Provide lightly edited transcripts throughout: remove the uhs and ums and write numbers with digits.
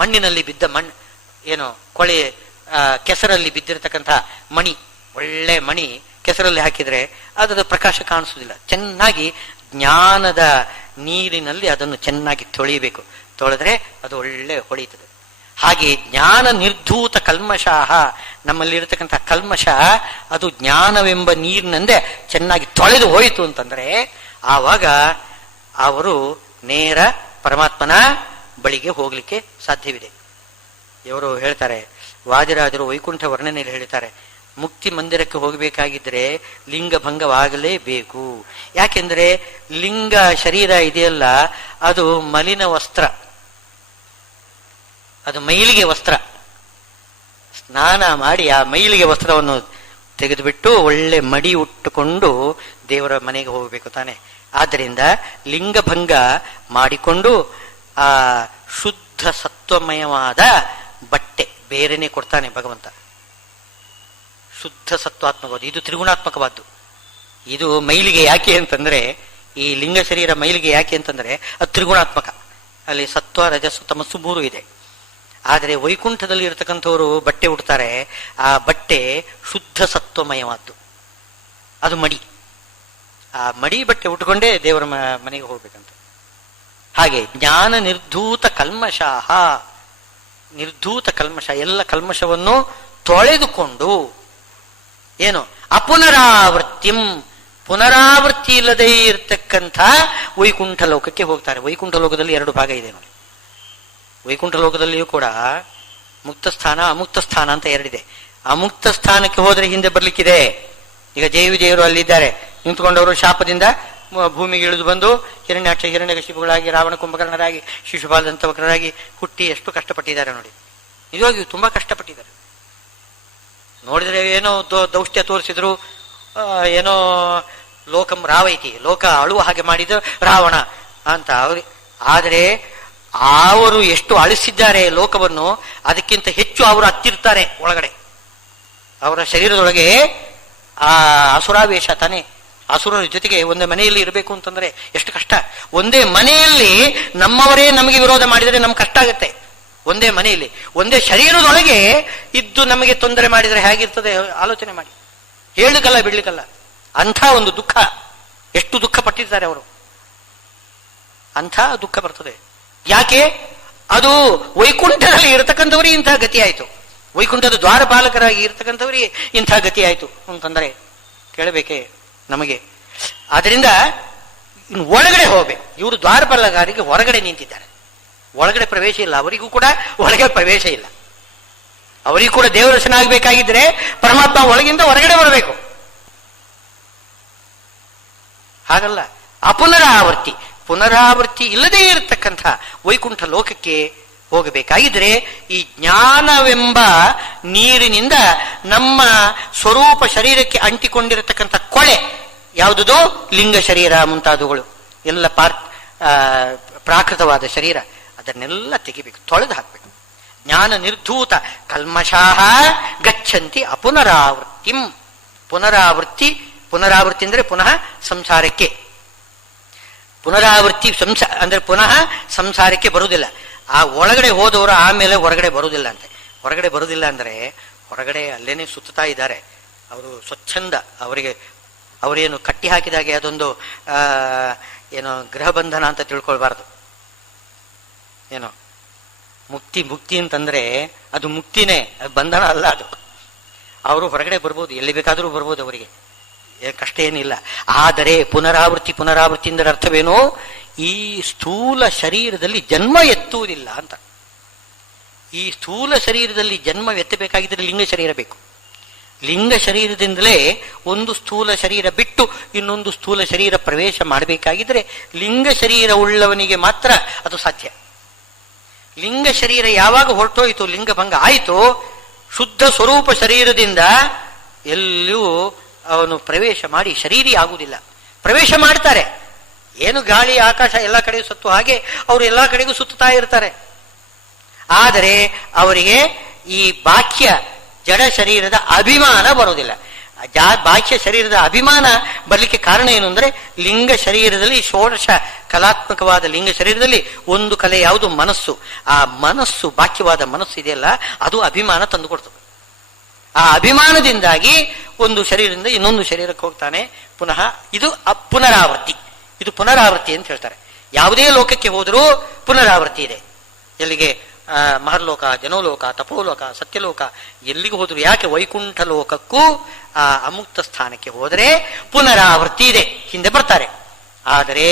ಮಣ್ಣಿನಲ್ಲಿ ಬಿದ್ದ ಏನು ಕೊಳೆ, ಕೆಸರಲ್ಲಿ ಬಿದ್ದಿರತಕ್ಕಂಥ ಮಣಿ, ಒಳ್ಳೆ ಮಣಿ ಕೆಸರಲ್ಲಿ ಹಾಕಿದ್ರೆ ಅದರ ಪ್ರಕಾಶ ಕಾಣಿಸುವುದಿಲ್ಲ. ಚೆನ್ನಾಗಿ ಜ್ಞಾನದ ನೀರಿನಲ್ಲಿ ಅದನ್ನು ಚೆನ್ನಾಗಿ ತೊಳೆಯಬೇಕು. ತೊಳೆದ್ರೆ ಅದು ಒಳ್ಳೆ ಹೊಳೆಯುತ್ತದೆ. ಹಾಗೆ ಜ್ಞಾನ ನಿರ್ಧೂತ ಕಲ್ಮಷಾಹ, ನಮ್ಮಲ್ಲಿರತಕ್ಕಂಥ ಕಲ್ಮಶ ಅದು ಜ್ಞಾನವೆಂಬ ನೀರಿನಂದೆ ಚೆನ್ನಾಗಿ ತೊಳೆದು ಹೋಯಿತು ಅಂತಂದ್ರೆ ಆವಾಗ ಅವರು ನೇರ ಪರಮಾತ್ಮನ ಬಳಿಗೆ ಹೋಗ್ಲಿಕ್ಕೆ ಸಾಧ್ಯವಿದೆ. ಇವರು ಹೇಳ್ತಾರೆ, ವಾದಿರಾಜರು ವೈಕುಂಠ ವರ್ಣನೆಯಲ್ಲಿ ಹೇಳ್ತಾರೆ, ಮುಕ್ತಿ ಮಂದಿರಕ್ಕೆ ಹೋಗಬೇಕಾಗಿದ್ರೆ ಲಿಂಗಭಂಗವಾಗಲೇಬೇಕು. ಯಾಕೆಂದ್ರೆ ಲಿಂಗ ಶರೀರ ಇದೆಯಲ್ಲ ಅದು ಮಲಿನ ವಸ್ತ್ರ, ಅದು ಮೈಲಿಗೆ ವಸ್ತ್ರ. ಸ್ನಾನ ಮಾಡಿ ಆ ಮೈಲಿಗೆ ವಸ್ತ್ರವನ್ನು ತೆಗೆದುಬಿಟ್ಟು ಒಳ್ಳೆ ಮಡಿ ಉಟ್ಟುಕೊಂಡು ದೇವರ ಮನೆಗೆ ಹೋಗಬೇಕು ತಾನೆ. ಆದ್ದರಿಂದ ಲಿಂಗಭಂಗ ಮಾಡಿಕೊಂಡು ಆ ಶುದ್ಧ ಸತ್ವಮಯವಾದ ಬಟ್ಟೆ ಬೇರೆನೆ ಕೊಡ್ತಾನೆ ಭಗವಂತ. ಶುದ್ಧ ಸತ್ವಾತ್ಮಕವಾದ, ಇದು ತ್ರಿಗುಣಾತ್ಮಕವಾದ್ದು. ಇದು ಮೈಲಿಗೆ ಯಾಕೆ ಅಂತಂದ್ರೆ, ಈ ಲಿಂಗ ಶರೀರ ಮೈಲಿಗೆ ಯಾಕೆ ಅಂತಂದ್ರೆ ಅದು ತ್ರಿಗುಣಾತ್ಮಕ. ಅಲ್ಲಿ ಸತ್ವ ರಜಸ್ಸು ತಮಸ್ಸು ಮೂರು ಇದೆ. ಆದರೆ ವೈಕುಂಠದಲ್ಲಿ ಇರತಕ್ಕಂಥವರು ಬಟ್ಟೆ ಉಡ್ತಾರೆ, ಆ ಬಟ್ಟೆ ಶುದ್ಧ ಸತ್ವಮಯವಾದ್ದು, ಅದು ಮಡಿ. ಆ ಮಡಿ ಬಟ್ಟೆ ಉಟ್ಕೊಂಡೇ ದೇವರ ಮನೆಗೆ ಹೋಗ್ಬೇಕಂತ. ಹಾಗೆ ಜ್ಞಾನ ನಿರ್ಧೂತ ಕಲ್ಮಷಾಹ, ನಿರ್ಧೂತ ಕಲ್ಮಷ, ಎಲ್ಲ ಕಲ್ಮಷವನ್ನು ತೊಳೆದುಕೊಂಡು ಏನು ಅಪುನರಾವೃತ್ತಿಂ, ಪುನರಾವೃತ್ತಿ ಇಲ್ಲದೆ ಇರತಕ್ಕಂಥ ವೈಕುಂಠ ಲೋಕಕ್ಕೆ ಹೋಗ್ತಾರೆ. ವೈಕುಂಠ ಲೋಕದಲ್ಲಿ ಎರಡು ಭಾಗ ಇದೆ ನೋಡಿ. ವೈಕುಂಠ ಲೋಕದಲ್ಲಿಯೂ ಕೂಡ ಮುಕ್ತ ಸ್ಥಾನ ಅಮುಕ್ತ ಸ್ಥಾನ ಅಂತ ಎರಡಿದೆ. ಅಮುಕ್ತ ಸ್ಥಾನಕ್ಕೆ ಹೋದ್ರೆ ಹಿಂದೆ ಬರ್ಲಿಕ್ಕಿದೆ. ಈಗ ಜಯವಿಜಯರು ಅಲ್ಲಿದ್ದಾರೆ, ನಿಂತುಕೊಂಡವರು ಶಾಪದಿಂದ ಭೂಮಿಗೆ ಇಳಿದು ಬಂದು ಹಿರಣ್ಯಾಕ್ಷ ಹಿರಣ್ಯಕಶಿಪುಗಳಾಗಿ ರಾವಣ ಕುಂಭಕರ್ಣರಾಗಿ ಶಿಶುಪಾಲದಂತವಕರಾಗಿ ಹುಟ್ಟಿ ಎಷ್ಟು ಕಷ್ಟಪಟ್ಟಿದ್ದಾರೆ ನೋಡಿ. ನಿಜವಾಗಿಯೂ ತುಂಬಾ ಕಷ್ಟಪಟ್ಟಿದ್ದಾರೆ. ನೋಡಿದ್ರೆ ಏನೋ ದೌಷ್ಟ್ಯ ತೋರಿಸಿದ್ರು, ಏನೋ ಲೋಕಂ ರಾವೈತಿ, ಲೋಕ ಅಳುವ ಹಾಗೆ ಮಾಡಿದ ರಾವಣ ಅಂತ ಅವ್ರಿಗೆ. ಆದರೆ ಅವರು ಎಷ್ಟು ಅಳಿಸಿದ್ದಾರೆ ಲೋಕವನ್ನು, ಅದಕ್ಕಿಂತ ಹೆಚ್ಚು ಅವರು ಹತ್ತಿರ್ತಾರೆ ಒಳಗಡೆ. ಅವರ ಶರೀರದೊಳಗೆ ಆ ಅಸುರಾವೇಶ ತಾನೆ. ಅಸುರರ ಜೊತೆಗೆ ಒಂದೇ ಮನೆಯಲ್ಲಿ ಇರಬೇಕು ಅಂತಂದ್ರೆ ಎಷ್ಟು ಕಷ್ಟ. ಒಂದೇ ಮನೆಯಲ್ಲಿ ನಮ್ಮವರೇ ನಮಗೆ ವಿರೋಧ ಮಾಡಿದರೆ ನಮ್ಗೆ ಕಷ್ಟ ಆಗುತ್ತೆ. ಒಂದೇ ಮನೆಯಲ್ಲಿ ಒಂದೇ ಶರೀರದೊಳಗೆ ಇದ್ದು ನಮಗೆ ತೊಂದರೆ ಮಾಡಿದರೆ ಹೇಗಿರ್ತದೆ ಆಲೋಚನೆ ಮಾಡಿ. ಹೇಳಲಿಕ್ಕಲ್ಲ ಬಿಡ್ಲಿಕ್ಕಲ್ಲ, ಅಂಥ ಒಂದು ದುಃಖ. ಎಷ್ಟು ದುಃಖ ಪಟ್ಟಿರ್ತಾರೆ ಅವರು, ಅಂಥ ದುಃಖ ಬರ್ತದೆ. ಯಾಕೆ? ಅದು ವೈಕುಂಠದಲ್ಲಿ ಇರತಕ್ಕಂಥವರಿಗೆ ಇಂಥ ಗತಿ ಆಯಿತು, ವೈಕುಂಠದ ದ್ವಾರಪಾಲಕರಾಗಿ ಇರತಕ್ಕಂಥವರಿಗೆ ಇಂಥ ಗತಿ ಆಯಿತು ಅಂತಂದರೆ ಕೇಳಬೇಕೆ ನಮಗೆ? ಆದ್ರಿಂದ ಇನ್ನು ಒಳಗಡೆ ಹೋಗ್ಬೇಕು. ಇವರು ದ್ವಾರಪಾಲಕರಿಗೆ ಹೊರಗಡೆ ನಿಂತಿದ್ದಾರೆ, ಒಳಗಡೆ ಪ್ರವೇಶ ಇಲ್ಲ. ಅವರಿಗೂ ಕೂಡ ಒಳಗೆ ಪ್ರವೇಶ ಇಲ್ಲ. ಅವರಿಗೂ ಕೂಡ ದೇವರ ದರ್ಶನ ಆಗಬೇಕಾಗಿದ್ರೆ ಪರಮಾತ್ಮ ಒಳಗಿಂದ ಹೊರಗಡೆ ಬರಬೇಕು. ಹಾಗಲ್ಲ, ಅಪುನರಾವರ್ತಿ, ಪುನರಾವರ್ತಿ ಇಲ್ಲದೇ ಇರತಕ್ಕಂಥ ವೈಕುಂಠ ಲೋಕಕ್ಕೆ ಹೋಗಬೇಕಾಗಿದ್ರೆ ಈ ಜ್ಞಾನವೆಂಬ ನೀರಿನಿಂದ ನಮ್ಮ ಸ್ವರೂಪ ಶರೀರಕ್ಕೆ ಅಂಟಿಕೊಂಡಿರತಕ್ಕಂಥ ಕೊಳೆ ಯಾವುದುದೋ ಲಿಂಗ ಶರೀರ ಮುಂತಾದವುಗಳು ಎಲ್ಲ ಪ್ರಾಕೃತವಾದ ಶರೀರ, ಅದನ್ನೆಲ್ಲ ತೆಗಿಬೇಕು, ತೊಳೆದು ಹಾಕ್ಬೇಕು. ಜ್ಞಾನ ನಿರ್ಧೂತ ಕಲ್ಮಷಾಹ ಗಚ್ಚಂತಿ ಅಪುನರಾವೃತ್ತಿಂ. ಪುನರಾವೃತ್ತಿ, ಪುನರಾವೃತ್ತಿ ಅಂದ್ರೆ ಪುನಃ ಸಂಸಾರಕ್ಕೆ. ಪುನರಾವೃತ್ತಿ ಅಂದ್ರೆ ಪುನಃ ಸಂಸಾರಕ್ಕೆ ಬರುವುದಿಲ್ಲ. ಆ ಒಳಗಡೆ ಹೋದವರು ಆಮೇಲೆ ಹೊರಗಡೆ ಬರುವುದಿಲ್ಲ ಅಂತೆ. ಹೊರಗಡೆ ಬರುವುದಿಲ್ಲ ಅಂದ್ರೆ ಹೊರಗಡೆ ಅಲ್ಲೇನೆ ಸುತ್ತಾ ಇದ್ದಾರೆ ಅವರು ಸ್ವಚ್ಛಂದ. ಅವರೇನು ಕಟ್ಟಿ ಹಾಕಿದಾಗೆ ಅದೊಂದು ಏನೋ ಗೃಹ ಬಂಧನ ಅಂತ ತಿಳ್ಕೊಳ್ಬಾರ್ದು. ಏನೋ ಮುಕ್ತಿ ಅಂತಂದ್ರೆ ಅದು ಮುಕ್ತಿನೇ, ಅದು ಬಂಧನ ಅಲ್ಲ. ಅದು ಅವರು ಹೊರಗಡೆ ಬರ್ಬೋದು, ಎಲ್ಲಿ ಬೇಕಾದರೂ ಬರ್ಬೋದು, ಅವರಿಗೆ ಕಷ್ಟ ಏನಿಲ್ಲ. ಆದರೆ ಪುನರಾವೃತ್ತಿ ಅಂದ್ರೆ ಅರ್ಥವೇನು? ಈ ಸ್ಥೂಲ ಶರೀರದಲ್ಲಿ ಜನ್ಮ ಎತ್ತುವುದಿಲ್ಲ ಅಂತ. ಈ ಸ್ಥೂಲ ಶರೀರದಲ್ಲಿ ಜನ್ಮ ಎತ್ತಬೇಕಾಗಿದ್ರೆ ಲಿಂಗ ಶರೀರ ಬೇಕು. ಲಿಂಗ ಶರೀರದಿಂದಲೇ ಒಂದು ಸ್ಥೂಲ ಶರೀರ ಬಿಟ್ಟು ಇನ್ನೊಂದು ಸ್ಥೂಲ ಶರೀರ ಪ್ರವೇಶ ಮಾಡಬೇಕಾಗಿದ್ರೆ ಲಿಂಗ ಶರೀರ ಉಳ್ಳವನಿಗೆ ಮಾತ್ರ ಅದು ಸಾಧ್ಯ. ಲಿಂಗ ಶರೀರ ಯಾವಾಗ ಹೊರಟೋಯ್ತು, ಲಿಂಗಭಂಗ ಆಯಿತು, ಶುದ್ಧ ಸ್ವರೂಪ ಶರೀರದಿಂದ ಎಲ್ಲೂ ಅವನು ಪ್ರವೇಶ ಮಾಡಿ ಶರೀರಿ ಆಗುವುದಿಲ್ಲ. ಪ್ರವೇಶ ಮಾಡ್ತಾರೆ, ಏನು ಗಾಳಿ ಆಕಾಶ ಎಲ್ಲ ಕಡೆಗೂ ಸುತ್ತು ಹಾಗೆ ಅವರು ಎಲ್ಲ ಕಡೆಗೂ ಸುತ್ತುತ್ತಾ ಇರ್ತಾರೆ. ಆದರೆ ಅವರಿಗೆ ಈ ಬಾಹ್ಯ ಜಡ ಶರೀರದ ಅಭಿಮಾನ ಬರುವುದಿಲ್ಲ. ಬಾಹ್ಯ ಶರೀರದ ಅಭಿಮಾನ ಬರಲಿಕ್ಕೆ ಕಾರಣ ಏನು ಅಂದ್ರೆ ಲಿಂಗ ಶರೀರದಲ್ಲಿ ಷೋಡಶ ಕಲಾತ್ಮಕವಾದ ಲಿಂಗ ಶರೀರದಲ್ಲಿ ಒಂದು ಕಲೆ ಯಾವುದು? ಮನಸ್ಸು. ಆ ಮನಸ್ಸು, ಬಾಹ್ಯವಾದ ಮನಸ್ಸು ಇದೆಯಲ್ಲ, ಅದು ಅಭಿಮಾನ ತಂದುಕೊಡ್ತದೆ. ಆ ಅಭಿಮಾನದಿಂದಾಗಿ ಒಂದು ಶರೀರದಿಂದ ಇನ್ನೊಂದು ಶರೀರಕ್ಕೆ ಹೋಗ್ತಾನೆ ಪುನಃ. ಇದು ಪುನರಾವರ್ತಿ. ಇದು ಪುನರಾವರ್ತಿ ಅಂತ ಹೇಳ್ತಾರೆ. ಯಾವುದೇ ಲೋಕಕ್ಕೆ ಹೋದರೂ ಪುನರಾವರ್ತಿ ಇದೆ. ಎಲ್ಲಿಗೆ? ಮಹರ್ಲೋಕ, ಜನೋಲೋಕ, ತಪೋಲೋಕ, ಸತ್ಯಲೋಕ, ಎಲ್ಲಿಗೆ ಹೋದ್ರು. ಯಾಕೆ? ವೈಕುಂಠ ಲೋಕಕ್ಕೂ ಆ ಅಮುಕ್ತ ಸ್ಥಾನಕ್ಕೆ ಹೋದರೆ ಪುನರಾವರ್ತಿ ಇದೆ, ಹಿಂದೆ ಬರ್ತಾರೆ. ಆದರೆ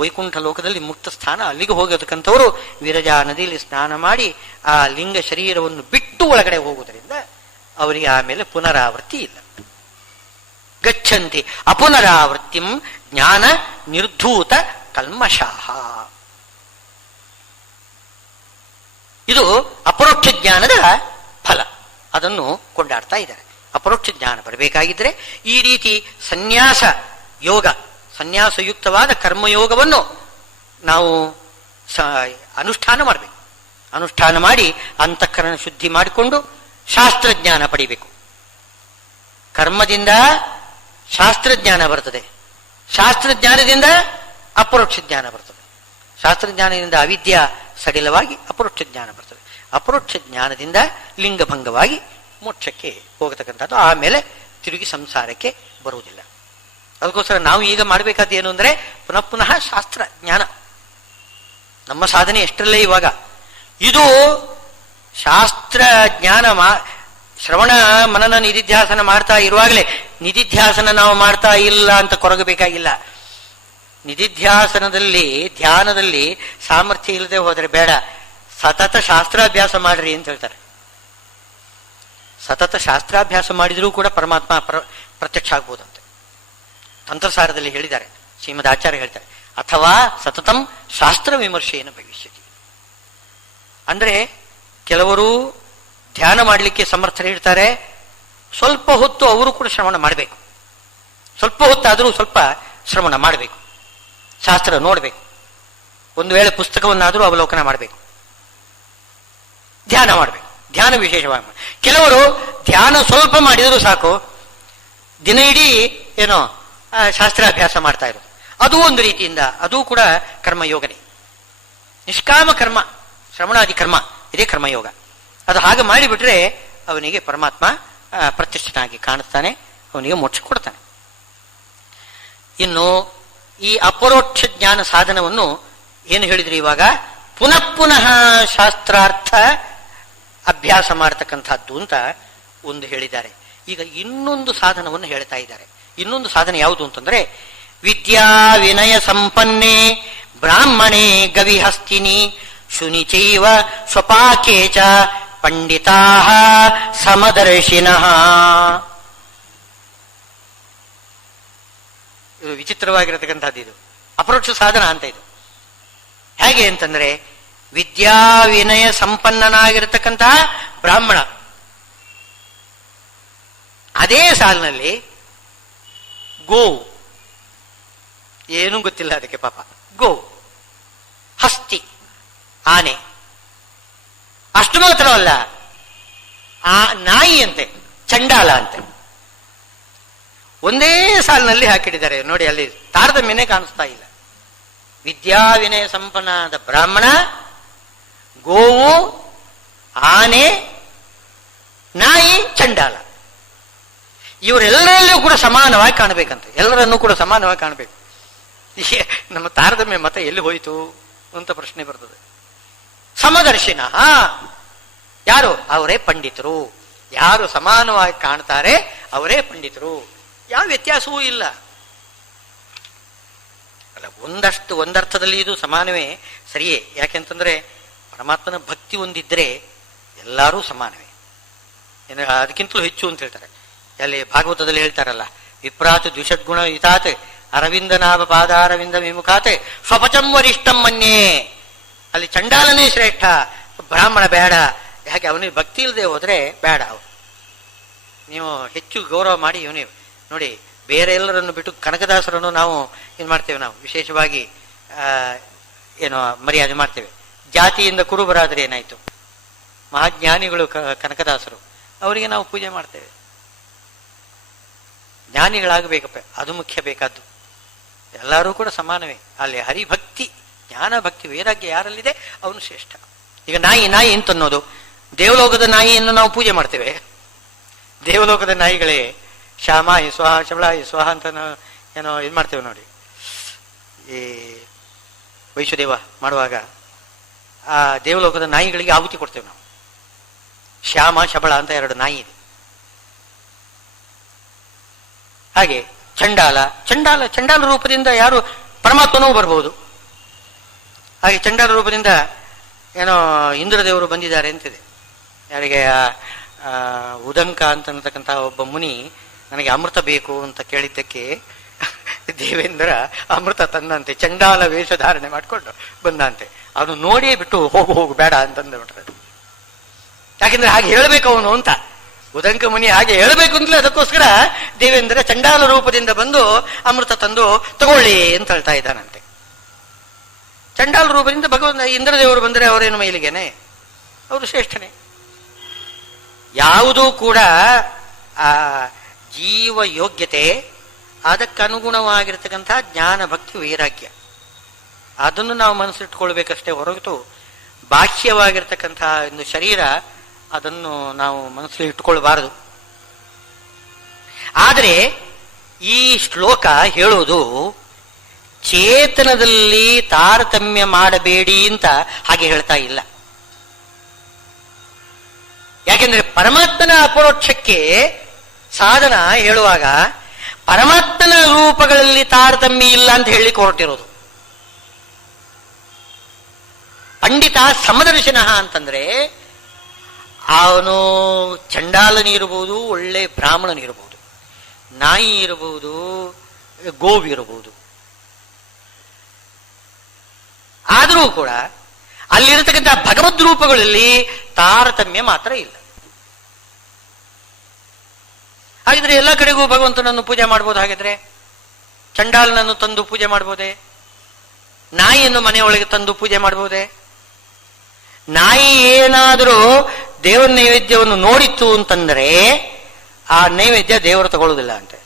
ವೈಕುಂಠ ಲೋಕದಲ್ಲಿ ಮುಕ್ತ ಸ್ಥಾನ, ಅಲ್ಲಿಗೆ ಹೋಗೋದಕ್ಕಂಥವರು ವಿರಜಾ ನದಿಯಲ್ಲಿ ಸ್ನಾನ ಮಾಡಿ ಆ ಲಿಂಗ ಶರೀರವನ್ನು ಬಿಟ್ಟು ಒಳಗಡೆ ಹೋಗುವುದರಿಂದ ಅವರಿಗೆ ಆಮೇಲೆ ಪುನರಾವರ್ತಿ ಇಲ್ಲ. ಗಚ್ಚಂತಿ ಅಪುನರಾವರ್ತಿಂ ಜ್ಞಾನ ನಿರ್ಧೂತ ಕಲ್ಮಷಾಹ. ಇದು ಅಪರೋಕ್ಷ ಜ್ಞಾನದ ಫಲ. ಅದನ್ನು ಕೊಂಡಾಡ್ತಾ ಇದ್ದಾರೆ. ಅಪರೋಕ್ಷ ಜ್ಞಾನ ಬರಬೇಕಾಗಿದ್ರೆ ಈ ರೀತಿ ಸನ್ಯಾಸ ಯೋಗ, ಸನ್ಯಾಸಯುಕ್ತವಾದ ಕರ್ಮಯೋಗವನ್ನು ನಾವು ಅನುಷ್ಠಾನ ಮಾಡಬೇಕು. ಅನುಷ್ಠಾನ ಮಾಡಿ ಅಂತಃಕರಣ ಶುದ್ಧಿ ಮಾಡಿಕೊಂಡು ಶಾಸ್ತ್ರಜ್ಞಾನ ಪಡಿಬೇಕು. ಕರ್ಮದಿಂದ ಶಾಸ್ತ್ರಜ್ಞಾನ ಬರ್ತದೆ, ಶಾಸ್ತ್ರಜ್ಞಾನದಿಂದ ಅಪರೋಕ್ಷ ಜ್ಞಾನ ಬರ್ತದೆ, ಶಾಸ್ತ್ರಜ್ಞಾನದಿಂದ ಅವಿದ್ಯಾ ಸಡಿಲವಾಗಿ ಅಪರೋಕ್ಷ ಜ್ಞಾನ ಬರ್ತದೆ, ಅಪರೋಕ್ಷ ಜ್ಞಾನದಿಂದ ಲಿಂಗಭಂಗವಾಗಿ ಮೋಕ್ಷಕ್ಕೆ ಹೋಗತಕ್ಕಂಥದ್ದು. ಆಮೇಲೆ ತಿರುಗಿ ಸಂಸಾರಕ್ಕೆ ಬರುವುದಿಲ್ಲ. ಅದಕ್ಕೋಸ್ಕರ ನಾವು ಈಗ ಮಾಡಬೇಕಾದ ಏನು ಅಂದರೆ ಪುನಃ ಪುನಃ ಶಾಸ್ತ್ರ ಜ್ಞಾನ. ನಮ್ಮ ಸಾಧನೆ ಎಷ್ಟರಲ್ಲೇ ಇವಾಗ ಇದು ಶಾಸ್ತ್ರ ಜ್ಞಾನ ಶ್ರವಣ ಮನನ ನಿಧಿಧ್ಯಾಸನ ಮಾಡ್ತಾ ಇರುವಾಗಲೇ, ನಿಧಿಧ್ಯಾಸನ ನಾವು ಮಾಡ್ತಾ ಇಲ್ಲ ಅಂತ ಕೊರಗಬೇಕಾಗಿಲ್ಲ. ನಿಧಿಧ್ಯಾಸನದಲ್ಲಿ ಧ್ಯಾನದಲ್ಲಿ ಸಾಮರ್ಥ್ಯ ಇಲ್ಲದೆ ಹೋದರೆ ಬೇಡ, ಸತತ ಶಾಸ್ತ್ರಾಭ್ಯಾಸ ಮಾಡ್ರಿ ಅಂತ ಹೇಳ್ತಾರೆ. ಸತತ ಶಾಸ್ತ್ರಾಭ್ಯಾಸ ಮಾಡಿದರೂ ಕೂಡ ಪರಮಾತ್ಮ ಪ್ರತ್ಯಕ್ಷ ಆಗ್ಬೋದಂತೆ. ತಂತ್ರಸಾರದಲ್ಲಿ ಹೇಳಿದ್ದಾರೆ, ಶ್ರೀಮದ್ ಆಚಾರ್ಯ ಹೇಳ್ತಾರೆ, ಅಥವಾ ಸತತಂ ಶಾಸ್ತ್ರ ವಿಮರ್ಶೆಯನ್ನು ಭವಿಷ್ಯತಿ. ಅಂದ್ರೆ ಕೆಲವರು ಧ್ಯಾನ ಮಾಡಲಿಕ್ಕೆ ಸಮರ್ಥರಿರ್ತಾರೆ, ಸ್ವಲ್ಪ ಹೊತ್ತು ಅವರು ಕೂಡ ಶ್ರವಣ ಮಾಡಬೇಕು. ಸ್ವಲ್ಪ ಹೊತ್ತಾದರೂ ಸ್ವಲ್ಪ ಶ್ರವಣ ಮಾಡಬೇಕು, ಶಾಸ್ತ್ರ ನೋಡಬೇಕು, ಒಂದು ವೇಳೆ ಪುಸ್ತಕವನ್ನಾದರೂ ಅವಲೋಕನ ಮಾಡಬೇಕು, ಧ್ಯಾನ ಮಾಡಬೇಕು. ಧ್ಯಾನ ವಿಶೇಷವಾಗಿ ಕೆಲವರು ಧ್ಯಾನ ಸ್ವಲ್ಪ ಮಾಡಿದರೂ ಸಾಕು, ದಿನ ಇಡೀ ಏನೋ ಶಾಸ್ತ್ರಾಭ್ಯಾಸ ಮಾಡ್ತಾ ಇರೋದು. ಅದು ಒಂದು ರೀತಿಯಿಂದ ಅದು ಕೂಡ ಕರ್ಮಯೋಗನೇ. ನಿಷ್ಕಾಮ ಕರ್ಮ, ಶ್ರವಣಾದಿ ಕರ್ಮ, ಇದೇ ಕರ್ಮಯೋಗ. ಅದು ಹಾಗೆ ಮಾಡಿಬಿಟ್ರೆ ಅವನಿಗೆ ಪರಮಾತ್ಮ ಪ್ರತ್ಯಕ್ಷನಾಗಿ ಕಾಣಿಸ್ತಾನೆ, ಅವನಿಗೆ ಮೋಕ್ಷ ಕೊಡ್ತಾನೆ. ಇನ್ನು ಈ ಅಪರೋಕ್ಷ ಜ್ಞಾನ ಸಾಧನವನ್ನು ಏನು ಹೇಳಿದ್ರಿ ಇವಾಗ? ಪುನಃ ಪುನಃ ಶಾಸ್ತ್ರಾರ್ಥ ಅಭ್ಯಾಸ ಮಾಡತಕ್ಕಂಥದ್ದು ಅಂತ ಒಂದು ಹೇಳಿದ್ದಾರೆ. ಈಗ ಇನ್ನೊಂದು ಸಾಧನವನ್ನು ಹೇಳ್ತಾ ಇದ್ದಾರೆ. ಇನ್ನೊಂದು ಸಾಧನ ಯಾವುದು ಅಂತಂದ್ರೆ, ವಿದ್ಯಾ ವಿನಯ ಸಂಪನ್ನೆ ಬ್ರಾಹ್ಮಣೇ ಗವಿಹಸ್ತಿನಿ ಶುನಿಚೈವ ಸ್ವಪಾಕೇಚ ಪಂಡಿತಾ ಸಮದರ್ಶಿನಃ. ಇದು ವಿಚಿತ್ರವಾಗಿರತಕ್ಕಂಥದ್ದು. ಇದು ಅಪರೋಕ್ಷ ಸಾಧನ ಅಂತ. ಇದು ಹೇಗೆ ಅಂತಂದ್ರೆ, ವಿದ್ಯಾ ವಿನಯ ಸಂಪನ್ನನಾಗಿರತಕ್ಕಂತಹ ಬ್ರಾಹ್ಮಣ, ಅದೇ ಸಾಲಿನಲ್ಲಿ ಗೋವು, ಏನೂ ಗೊತ್ತಿಲ್ಲ ಅದಕ್ಕೆ ಪಾಪ, ಗೋವು, ಹಸ್ತಿ, ಆನೆ, ಅಷ್ಟು ಮಾತ್ರವಲ್ಲ, ಆ ನಾಯಿ ಅಂತೆ, ಚಂಡಾಲ ಅಂತೆ, ಒಂದೇ ಸಾಲಿನಲ್ಲಿ ಹಾಕಿಟ್ಟಿದ್ದಾರೆ ನೋಡಿ. ಅಲ್ಲಿ ತಾರತಮ್ಯನೇ ಕಾಣಿಸ್ತಾ ಇಲ್ಲ. ವಿದ್ಯಾ ವಿನಯ ಸಂಪನ್ನನಾದ ಬ್ರಾಹ್ಮಣ, ಗೋವು, ಆನೆ, ನಾಯಿ, ಚಂಡಾಲ, ಇವರೆಲ್ಲರಲ್ಲೂ ಕೂಡ ಸಮಾನವಾಗಿ ಕಾಣಬೇಕಂತೆ. ಎಲ್ಲರನ್ನೂ ಕೂಡ ಸಮಾನವಾಗಿ ಕಾಣಬೇಕು. ನಮ್ಮ ತಾರತಮ್ಯ ಮತ ಎಲ್ಲಿ ಹೋಯಿತು ಅಂತ ಪ್ರಶ್ನೆ ಬರ್ತದೆ. ಸಮದರ್ಶಿನ ಯಾರು? ಅವರೇ ಪಂಡಿತರು. ಯಾರು ಸಮಾನವಾಗಿ ಕಾಣ್ತಾರೆ ಅವರೇ ಪಂಡಿತರು. ಯಾವ ವ್ಯತ್ಯಾಸವೂ ಇಲ್ಲ. ಅಲ್ಲ, ಒಂದರ್ಥದಲ್ಲಿ ಇದು ಸಮಾನವೇ, ಸರಿಯೇ. ಯಾಕೆಂತಂದ್ರೆ ಪರಮಾತ್ಮನ ಭಕ್ತಿ ಒಂದಿದ್ರೆ ಎಲ್ಲರೂ ಸಮಾನವೇ. ಅದಕ್ಕಿಂತಲೂ ಹೆಚ್ಚು ಅಂತ ಹೇಳ್ತಾರೆ. ಅಲ್ಲಿ ಭಾಗವತದಲ್ಲಿ ಹೇಳ್ತಾರಲ್ಲ, ವಿಪ್ರಾತ್ ದ್ವಿಷದ್ಗುಣ ಯುತಾತ್ ಅರವಿಂದ ನಾಭ ಪಾದಾರವಿಂದ ವಿಮುಖಾತ್ ಸ್ವಪಚಂ ವರಿಷ್ಠಂ ಮನ್ಯೇ. ಅಲ್ಲಿ ಚಂಡಾಲನೇ ಶ್ರೇಷ್ಠ, ಬ್ರಾಹ್ಮಣ ಬೇಡ. ಯಾಕೆ? ಅವನಿಗೆ ಭಕ್ತಿ ಇಲ್ಲದೆ ಹೋದ್ರೆ ಬೇಡ. ನೀವು ಹೆಚ್ಚು ಗೌರವ ಮಾಡಿ ಇವನಿಗೆ ನೋಡಿ. ಬೇರೆ ಎಲ್ಲರನ್ನು ಬಿಟ್ಟು ಕನಕದಾಸರನ್ನು ನಾವು ಏನ್ ಮಾಡ್ತೇವೆ, ನಾವು ವಿಶೇಷವಾಗಿ ಏನೋ ಮರ್ಯಾದೆ ಮಾಡ್ತೇವೆ. ಜಾತಿಯಿಂದ ಕುರುಬರಾದ್ರೆ ಏನಾಯ್ತು? ಮಹಾಜ್ಞಾನಿಗಳು ಕನಕದಾಸರು, ಅವರಿಗೆ ನಾವು ಪೂಜೆ ಮಾಡ್ತೇವೆ. ಜ್ಞಾನಿಗಳಾಗಬೇಕಪ್ಪ, ಅದು ಮುಖ್ಯ ಬೇಕಾದ್ದು. ಎಲ್ಲರೂ ಕೂಡ ಸಮಾನವೇ. ಅಲ್ಲಿ ಹರಿಭಕ್ತಿ, ಜ್ಞಾನ ಭಕ್ತಿ ವೈರಾಗ್ಯ ಯಾರಲ್ಲಿದೆ ಅವನು ಶ್ರೇಷ್ಠ. ಈಗ ನಾಯಿ ಅಂತನ್ನೋದು, ದೇವಲೋಕದ ನಾಯಿಯನ್ನು ನಾವು ಪೂಜೆ ಮಾಡ್ತೇವೆ. ದೇವಲೋಕದ ನಾಯಿಗಳೇ ಶ್ಯಾಮ ಈ ಸ್ವಾಹ, ಶಬಳ ಈ ಸ್ವಾಹ ಅಂತ ಏನೋ ಇದು ಮಾಡ್ತೇವೆ ನೋಡಿ. ಈ ವೈಶ್ವದೇವ ಮಾಡುವಾಗ ಆ ದೇವಲೋಕದ ನಾಯಿಗಳಿಗೆ ಆಹುತಿ ಕೊಡ್ತೇವೆ ನಾವು. ಶ್ಯಾಮ ಶಬಳ ಅಂತ 2 ನಾಯಿ ಇದೆ. ಹಾಗೆ ಚಂಡಾಲ ರೂಪದಿಂದ ಯಾರು ಪರಮಾತ್ಮನೂ ಬರ್ಬೋದು. ಹಾಗೆ ಚಂಡಾಲ ರೂಪದಿಂದ ಏನೋ ಇಂದ್ರದೇವರು ಬಂದಿದ್ದಾರೆ ಅಂತಿದೆ. ಯಾರಿಗೆ ಉದಂಕ ಅಂತಕ್ಕಂಥ ಒಬ್ಬ ಮುನಿ ನನಗೆ ಅಮೃತ ಬೇಕು ಅಂತ ಕೇಳಿದ್ದಕ್ಕೆ ದೇವೇಂದ್ರ ಅಮೃತ ತಂದಂತೆ, ಚಂಡಾಲ ವೇಷ ಧಾರಣೆ ಮಾಡಿಕೊಂಡು ಬಂದಂತೆ. ಅವನು ನೋಡಿಯೇ ಬಿಟ್ಟು ಹೋಗು ಬೇಡ ಅಂತಂದ್ಬಿಟ್ರೆ. ಯಾಕೆಂದ್ರೆ ಹಾಗೆ ಹೇಳ್ಬೇಕು ಅವನು ಅಂತ, ಉದಂಕ ಮುನಿ ಹಾಗೆ ಹೇಳ್ಬೇಕು ಅಂತಲೇ ಅದಕ್ಕೋಸ್ಕರ ದೇವೇಂದ್ರ ಚಂಡಾಲ ರೂಪದಿಂದ ಬಂದು ಅಮೃತ ತಂದು ತಗೊಳ್ಳಿ ಅಂತ ಹೇಳ್ತಾ ಇದ್ದಾನಂತೆ. ಚಂಡಾಲ ರೂಪದಿಂದ ಇಂದ್ರದೇವರು ಬಂದರೆ ಅವರೇನು ಮೈಲಿಗೆನೆ, ಅವರು ಶ್ರೇಷ್ಠನೇ. ಯಾವುದೂ ಕೂಡ ಆ ಜೀವ ಯೋಗ್ಯತೆ, ಅದಕ್ಕನುಗುಣವಾಗಿರ್ತಕ್ಕಂಥ ಜ್ಞಾನ ಭಕ್ತಿ ವೈರಾಗ್ಯ, ಅದನ್ನು ನಾವು ಮನಸ್ಸಿಟ್ಕೊಳ್ಬೇಕಷ್ಟೇ ಹೊರತು ಬಾಹ್ಯವಾಗಿರ್ತಕ್ಕಂಥ ಒಂದು ಶರೀರ ಅದನ್ನು ನಾವು ಮನಸ್ಸಲ್ಲಿ ಇಟ್ಕೊಳ್ಬಾರದು. ಆದರೆ ಈ ಶ್ಲೋಕ ಹೇಳೋದು ಚೇತನದಲ್ಲಿ ತಾರತಮ್ಯ ಮಾಡಬೇಡಿ ಅಂತ ಹಾಗೆ ಹೇಳ್ತಾ ಇಲ್ಲ. ಯಾಕೆಂದ್ರೆ ಪರಮಾತ್ಮನ ಅಪರೋಕ್ಷಕ್ಕೆ ಸಾಧನ ಹೇಳುವಾಗ ಪರಮಾತ್ಮನ ರೂಪಗಳಲ್ಲಿ ತಾರತಮ್ಯ ಇಲ್ಲ ಅಂತ ಹೇಳಲಿಕ್ಕೆ ಹೊರಟಿರೋದು. ಪಂಡಿತ ಸಮದರ್ಶನ ಅಂತಂದ್ರೆ ಅವನು ಚಂಡಾಲನಿರಬಹುದು, ಒಳ್ಳೆ ಬ್ರಾಹ್ಮಣನಿರಬಹುದು, ನಾಯಿ ಇರಬಹುದು, ಗೋವು ಇರಬಹುದು. ಆದರೂ ಕೂಡ ಅಲ್ಲಿರತಕ್ಕಂಥ ಭಗವದ್ ರೂಪಗಳಲ್ಲಿ ತಾರತಮ್ಯ ಮಾತ್ರ ಇಲ್ಲ. ಹಾಗಿದ್ರೆ ಎಲ್ಲ ಕಡೆಗೂ ಭಗವಂತನನ್ನು ಪೂಜೆ ಮಾಡ್ಬೋದು. ಹಾಗಿದ್ರೆ ಚಂಡಾಲನನ್ನು ತಂದು ಪೂಜೆ ಮಾಡ್ಬೋದೇ? ನಾಯಿಯನ್ನು ಮನೆಯೊಳಗೆ ತಂದು ಪೂಜೆ ಮಾಡ್ಬೋದೇ? ನಾಯಿ ಏನಾದರೂ ದೇವರ ನೈವೇದ್ಯವನ್ನು ನೋಡಿತ್ತು ಅಂತಂದ್ರೆ ಆ ನೈವೇದ್ಯ ದೇವರು ತಗೊಳ್ಳುವುದಿಲ್ಲ ಅಂತೆ.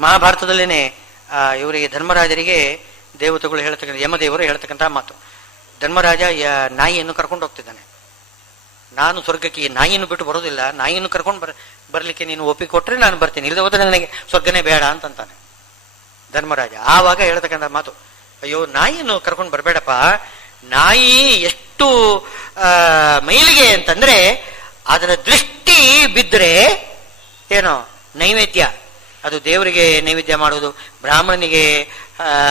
ಮಹಾಭಾರತದಲ್ಲೇನೆ ಇವರಿಗೆ ಧರ್ಮರಾಜರಿಗೆ ದೇವತೆಗಳು ಹೇಳ್ತಕ್ಕಂಥ, ಯಮದೇವರು ಹೇಳ್ತಕ್ಕಂಥ ಮಾತು. ಧರ್ಮರಾಜ ನಾಯಿಯನ್ನು ಕರ್ಕೊಂಡು ಹೋಗ್ತಿದ್ದಾನೆ. ನಾನು ಸ್ವರ್ಗಕ್ಕೆ ಈ ನಾಯಿಯನ್ನು ಬಿಟ್ಟು ಬರೋದಿಲ್ಲ, ನಾಯಿಯನ್ನು ಕರ್ಕೊಂಡು ಬರ್ಲಿಕ್ಕೆ ನೀನು ಒಪ್ಪಿಗೆ ಕೊಟ್ಟರೆ ನಾನು ಬರ್ತೀನಿ, ಇಲ್ಲದೆ ಹೋದ್ರೆ ನನಗೆ ಸ್ವರ್ಗನೇ ಬೇಡ ಅಂತಾನೆ ಧರ್ಮರಾಜ. ಆವಾಗ ಹೇಳ್ತಕ್ಕಂಥ ಮಾತು, ಅಯ್ಯೋ ನಾಯಿಯನ್ನು ಕರ್ಕೊಂಡು ಬರಬೇಡಪ್ಪ, ನಾಯಿ ಎಷ್ಟು ಮೈಲಿಗೆ ಅಂತಂದ್ರೆ ಅದರ ದೃಷ್ಟಿ ಬಿದ್ದರೆ ಏನೋ ನೈವೇದ್ಯ, ಅದು ದೇವರಿಗೆ ನೈವೇದ್ಯ ಮಾಡೋದು, ಬ್ರಾಹ್ಮಣನಿಗೆ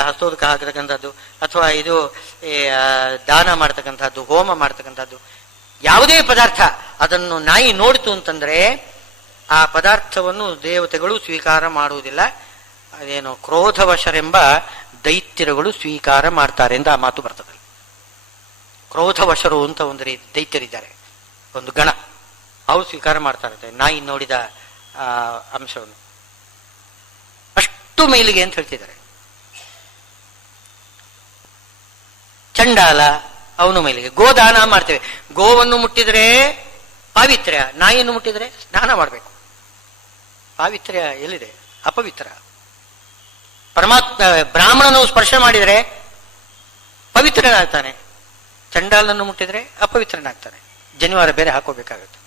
ಹಸ್ತೋದಕ ಹಾಕತಕ್ಕಂಥದ್ದು, ಅಥವಾ ಇದು ದಾನ ಮಾಡ್ತಕ್ಕಂಥದ್ದು, ಹೋಮ ಮಾಡ್ತಕ್ಕಂಥದ್ದು, ಯಾವುದೇ ಪದಾರ್ಥ ಅದನ್ನು ನಾಯಿ ನೋಡಿತು ಅಂತಂದ್ರೆ ಆ ಪದಾರ್ಥವನ್ನು ದೇವತೆಗಳು ಸ್ವೀಕಾರ ಮಾಡುವುದಿಲ್ಲ. ಅದೇನು ಕ್ರೋಧವಶರೆಂಬ ದೈತ್ಯರುಗಳು ಸ್ವೀಕಾರ ಮಾಡ್ತಾರೆ ಅಂತ ಆ ಮಾತು ಬರ್ತದೆ. ಕ್ರೋಧವಶರು ಅಂತ ಒಂದು ದೈತ್ಯರಿದ್ದಾರೆ, ಒಂದು ಗಣ, ಅವರು ಸ್ವೀಕಾರ ಮಾಡ್ತಾರಂತೆ ನಾಯಿ ನೋಡಿದ ಅಂಶವನ್ನು. ಅಷ್ಟು ಮೈಲಿಗೆ ಅಂತ ಹೇಳ್ತಿದ್ದಾರೆ. ಚಂಡಾಲ ಅವನು ಮೈಲಿಗೆ. ಗೋದಾನ ಮಾಡ್ತೇವೆ, ಗೋವನ್ನು ಮುಟ್ಟಿದ್ರೆ ಪಾವಿತ್ರ್ಯ, ನಾಯಿಯನ್ನು ಮುಟ್ಟಿದ್ರೆ ಸ್ನಾನ ಮಾಡಬೇಕು. ಪಾವಿತ್ರ್ಯ ಎಲ್ಲಿದೆ? ಅಪವಿತ್ರ. ಪರಮಾತ್ಮ ಬ್ರಾಹ್ಮಣನು ಸ್ಪರ್ಶ ಮಾಡಿದರೆ ಪವಿತ್ರನಾಗ್ತಾನೆ, ಚಂಡಾಲನನ್ನು ಮುಟ್ಟಿದ್ರೆ ಅಪವಿತ್ರನಾಗ್ತಾನೆ, ಜನಿವಾರ ಬೇರೆ ಹಾಕೋಬೇಕಾಗುತ್ತೆ.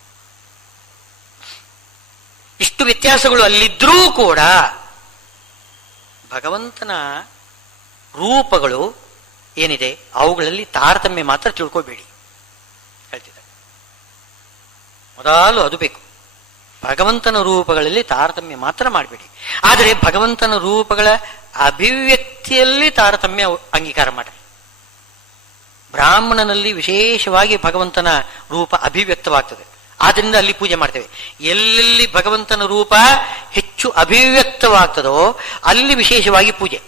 ಇಷ್ಟು ವ್ಯತ್ಯಾಸಗಳು ಅಲ್ಲಿದ್ರೂ ಕೂಡ ಭಗವಂತನ ರೂಪಗಳು ಏನಿದೆ ಅವುಗಳಲ್ಲಿ ತಾರತಮ್ಯ ಮಾತ್ರ ತಿಳ್ಕೋಬೇಡಿ ಹೇಳ್ತಿದ್ದಾರೆ. ಮೊದಲು ಅದು ಬೇಕು, ಭಗವಂತನ ರೂಪಗಳಲ್ಲಿ ತಾರತಮ್ಯ ಮಾತ್ರ ಮಾಡಬೇಡಿ. ಆದರೆ ಭಗವಂತನ ರೂಪಗಳ ಅಭಿವ್ಯಕ್ತಿಯಲ್ಲಿ ತಾರತಮ್ಯ ಅಂಗೀಕಾರ ಮಾಡಿ. ಬ್ರಾಹ್ಮಣನಲ್ಲಿ ವಿಶೇಷವಾಗಿ ಭಗವಂತನ ರೂಪ ಅಭಿವ್ಯಕ್ತವಾಗ್ತದೆ, ಆದ್ರಿಂದ ಅಲ್ಲಿ ಪೂಜೆ ಮಾಡ್ತೇವೆ. ಎಲ್ಲೆಲ್ಲಿ ಭಗವಂತನ ರೂಪ ಹೆಚ್ಚು ಅಭಿವ್ಯಕ್ತವಾಗ್ತದೋ ಅಲ್ಲಿ ವಿಶೇಷವಾಗಿ ಪೂಜೆ.